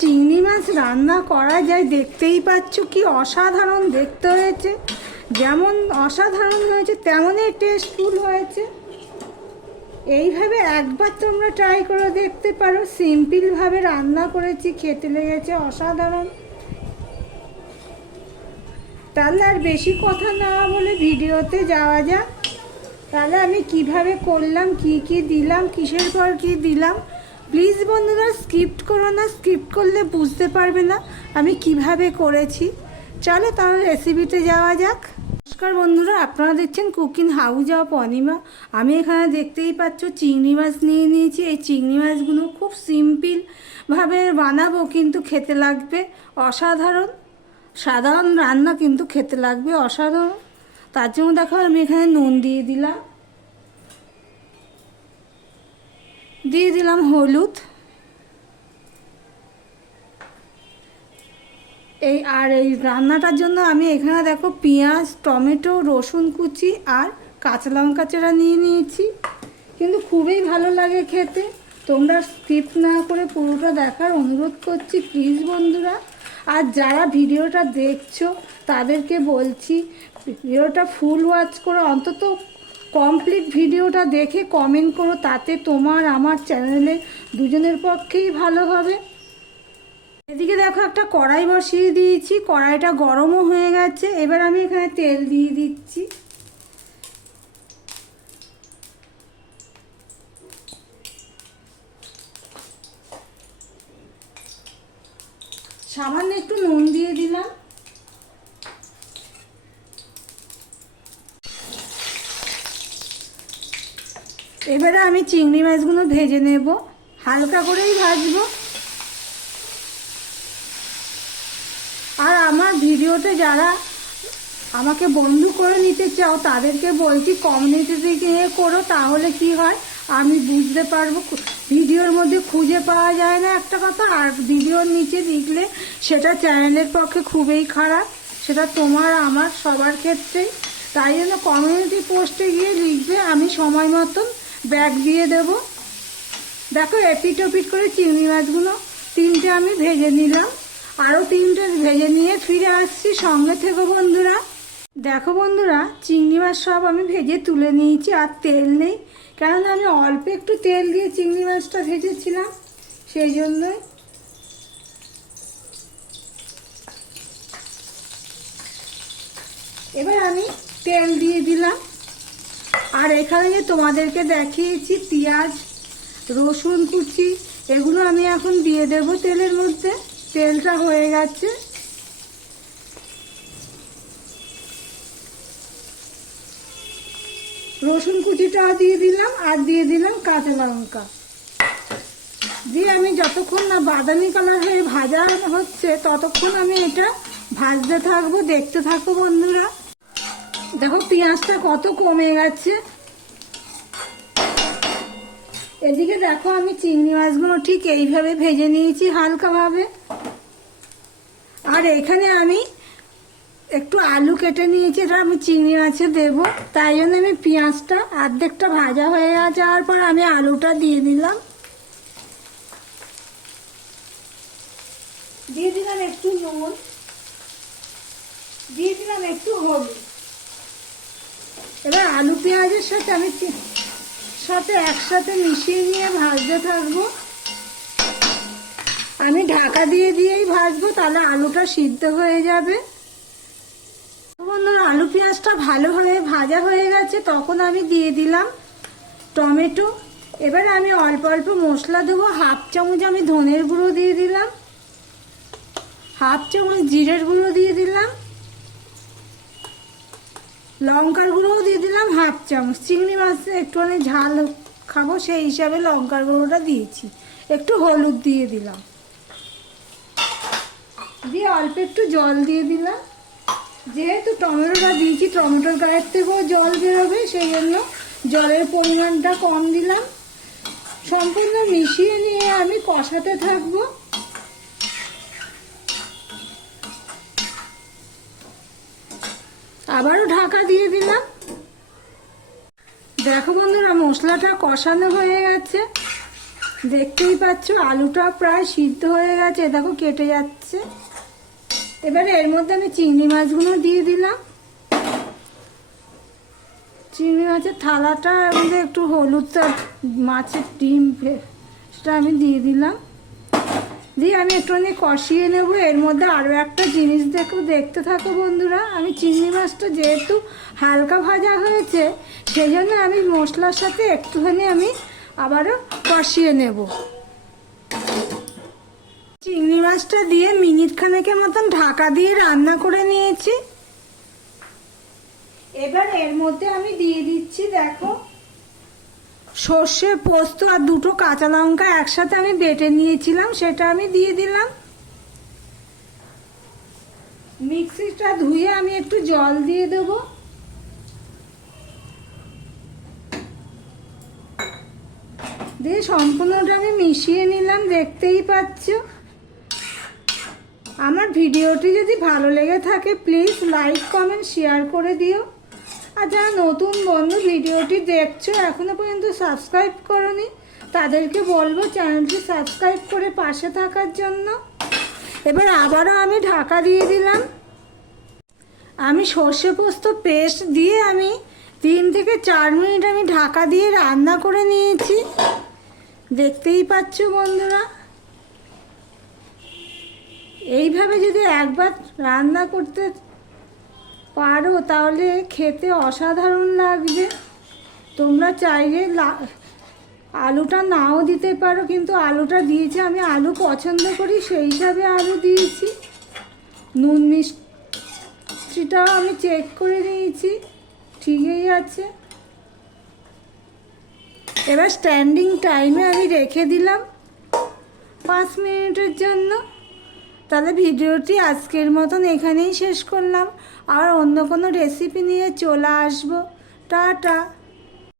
চিংড়ি মাছ রান্না করা যায়, দেখতেই পাচ্ছ কি অসাধারণ দেখতে হয়েছে। যেমন অসাধারণ হয়েছে, তেমনই টেস্টফুল হয়েছে। এইভাবে একবার তোমরা ট্রাই করে দেখতে পারো সিম্পলভাবে রান্না করেছি, খেতে লেগেছে অসাধারণ। তাহলে আর বেশি কথা না বলে ভিডিওতে যাওয়া যাক। তাহলে আমি কীভাবে করলাম, কি কি দিলাম, কিসের পর কি দিলাম প্লিজ বন্ধুরা স্কিপ্ট করো না স্কিপ্ট করলে বুঝতে পারবে না আমি কীভাবে করেছি। চলো তাহলে রেসিপিতে যাওয়া যাক। নমস্কার বন্ধুরা, আপনারা দেখছেন কুকিং হাউজ অফ অনিমা আমি এখানে দেখতেই পাচ্ছ চিংড়ি মাছ নিয়ে নিয়েছি। এই চিংড়ি মাছগুলো খুব সিম্পলভাবে বানাবো কিন্তু খেতে লাগবে। অসাধারণ। সাধারণ রান্না কিন্তু খেতে লাগবে, অসাধারণ। তার জন্য দেখো আমি এখানে নুন দিয়ে দিলাম। দিয়ে দিলাম হলুদ। এই আর এই রান্নাটার জন্য আমি এখানে দেখো পেঁয়াজ, টমেটো, রসুন কুচি আর কাঁচা লঙ্কা চেরা নিয়ে নিয়েছি। কিন্তু খুবই ভালো লাগে খেতে। তোমরা স্কিপ না করে পুরোটা দেখার অনুরোধ করছি প্লিজ বন্ধুরা। আর যারা ভিডিওটা দেখছ, তাদেরকে বলছি, ভিডিওটা ফুল ওয়াচ করে অন্তত কমপ্লিট ভিডিওটা দেখে কমেন্ট করো, তাতে তোমার আমার চ্যানেলে দুজনের পক্ষেই ভালো হবে। এদিকে দেখো একটা কড়াই বসিয়ে দিয়েছি, কড়াইটা গরমও হয়ে গেছে। এবার আমি এখানে তেল দিয়ে দিচ্ছি। সামান্য একটু নুন দিয়ে দিলাম। এবারে আমি চিংড়ি মাছগুলো ভেজে নেব। হালকা করেই ভাজবো। আর আমার ভিডিওতে যারা আমাকে বন্ধু করে নিতে চাও, তাদেরকে বলছি কমিউনিটি গিয়ে করো, তাহলে কি হয়? আমি বুঝতে পারব। ভিডিওর মধ্যে খুঁজে পাওয়া যায় না একটা কথা। আর ভিডিওর নিচে লিখলে সেটা চ্যানেলের পক্ষে খুবই খারাপ। সেটা তোমার, আমার, সবার ক্ষেত্রেই। তাই জন্য কমিউনিটি পোস্টে গিয়ে লিখবে, আমি সময় মতন ব্যাগ দিয়ে দেব। দেখো এপিট ওপিট করে চিংড়ি মাছগুলো তিনটে আমি ভেজে নিলাম। আরও তিনটে ভেজে নিয়ে ফিরে আসছি সঙ্গে থেকে বন্ধুরা। দেখো বন্ধুরা, চিংড়ি মাছ সব আমি ভেজে তুলে নিয়েছি আর তেল নেই। কেননা আমি অল্প একটু তেল দিয়ে চিংড়ি মাছটা ভেজেছিলাম, সেই জন্যই। এবার আমি তেল দিয়ে দিলাম। আর এখানে তোমাদেরকে দেখিয়েছি পেঁয়াজ, রসুন কুচি, এগুলো আমি এখন দিয়ে দেব তেলের মধ্যে। তেলটা হয়ে গেছে। রসুন কুচিটাও দিয়ে দিলাম আর দিয়ে দিলাম কাঁচা লঙ্কা। দিয়ে আমি যতক্ষণ না বাদামি কালার হয়ে ভাজা হচ্ছে, ততক্ষণ আমি এটা ভাজতে থাকব, দেখতে থাকব বন্ধুরা। দেখো পেঁয়াজটা কত কমে গেছে। এদিকে দেখো আমি চিংড়ি মাছগুলো ঠিক এইভাবে ভেজে নিয়েছি হালকাভাবে। আর এখানে আমি একটু আলু কেটে নিয়েছি, এটা আমি চিংড়ি মাছে দেবো। তাই জন্য আমি পেঁয়াজটা অর্ধেকটা ভাজা হয়ে যাওয়ার পর আমি আলুটা দিয়ে দিলাম। দিয়ে দিলাম একটু নুন। দিয়ে দিলাম একটু হলুদ। এবার আলু পেঁয়াজের সাথে আমি সাথে একসাথে মিশিয়ে নিয়ে ভাজতে থাকব। আমি ঢাকা দিয়ে দিয়েই ভাজবো, তাহলে আলুটা সিদ্ধ হয়ে যাবে। বন্ধুরা, আলু পেঁয়াজটা ভালো হয়ে ভাজা হয়ে গেছে, তখন আমি দিয়ে দিলাম টমেটো। এবার আমি অল্প অল্প মশলা দেবো, হাফ চামচ আমি ধনের গুঁড়ো দিয়ে দিলাম। হাফ চামচ জিরের গুঁড়ো দিয়ে দিলাম। লঙ্কার গুঁড়োও দিয়ে দিলাম হাফ চামচ। চিংড়ি মাছে একটুখানি ঝাল খাব, সেই হিসাবে লঙ্কার গুঁড়োটা দিয়েছি। একটু হলুদ দিয়ে দিলাম। দিয়ে অল্প একটু জল দিয়ে দিলাম। যেহেতু টমেটোটা দিয়েছি, টমেটোর গায়ের থেকেও জল বেরোবে, সেই জন্য জলের পরিমাণটা কম দিলাম। সম্পূর্ণ মিশিয়ে নিয়ে আমি কষাতে থাকব। আবারও ঢাকা দিয়ে দিলাম। দেখো বন্ধুরা, মশলাটা কষানো হয়ে গেছে। দেখতেই পাচ্ছ, আলুটা প্রায় সিদ্ধ হয়ে গেছে। দেখো, কেটে যাচ্ছে। এবারে এর মধ্যে আমি চিংড়ি মাছগুলো দিয়ে দিলাম। চিংড়ি মাছের থালাটা মধ্যে একটু হলুদ মাছের ডিম সেটা আমি দিয়ে দিলাম। দিয়ে আমি একটুখানি কষিয়ে নেব। এর মধ্যে আরও একটা জিনিস দেখো দেখতে থাকো বন্ধুরা। আমি চিংড়ি মাছটা যেহেতু হালকা ভাজা হয়েছে সেই জন্য আমি মশলার সাথে একটুখানি আমি আবারও কষিয়ে নেব। চিংড়ি মাছটা দিয়ে মিনিট খানেকের মতন ঢাকা দিয়ে রান্না করে নিয়েছি। এবার এর মধ্যে আমি দিয়ে দিচ্ছি, দেখো। সর্ষে, পোস্ত আর দুটো কাঁচা লঙ্কা একসাথে আমি বেটে নিয়েছিলাম, সেটা আমি দিয়ে দিলাম। মিক্সিটা ধুয়ে আমি একটু জল দিয়ে দেব। দিয়ে সম্পূর্ণটা আমি মিশিয়ে নিলাম, দেখতেই পাচ্ছ। আমার ভিডিওটি যদি ভালো লেগে থাকে, প্লিজ লাইক, কমেন্ট, শেয়ার করে দিও। আর যারা নতুন বন্ধু ভিডিওটি দেখছ, এখনও পর্যন্ত সাবস্ক্রাইব করনি, তাদেরকে বলব চ্যানেলটি সাবস্ক্রাইব করে পাশে থাকার জন্য। এবার আবারও আমি ঢাকা দিয়ে দিলাম। আমি সর্ষে পোস্ত পেস্ট দিয়ে আমি তিন থেকে চার মিনিট আমি ঢাকা দিয়ে রান্না করে নিয়েছি। দেখতেই পাচ্ছ বন্ধুরা। এইভাবে যদি একবার রান্না করতে পারো তাহলে খেতে অসাধারণ লাগবে। তোমরা চাইলে আলুটা নাও দিতে পারো, কিন্তু আলুটা দিয়েছি, আমি আলু পছন্দ করি, সেই হিসাবে আলু দিয়েছি। নুন মিষ্টিটাও আমি চেক করে নিয়েছি, ঠিকই আছে। এবার স্ট্যান্ডিং টাইমে আমি রেখে দিলাম পাঁচ মিনিটের জন্য। তাহলে ভিডিওটি আজকের মতন এখানেই শেষ করলাম। আর অন্য কোনো রেসিপি নিয়ে চলে আসব। টাটা।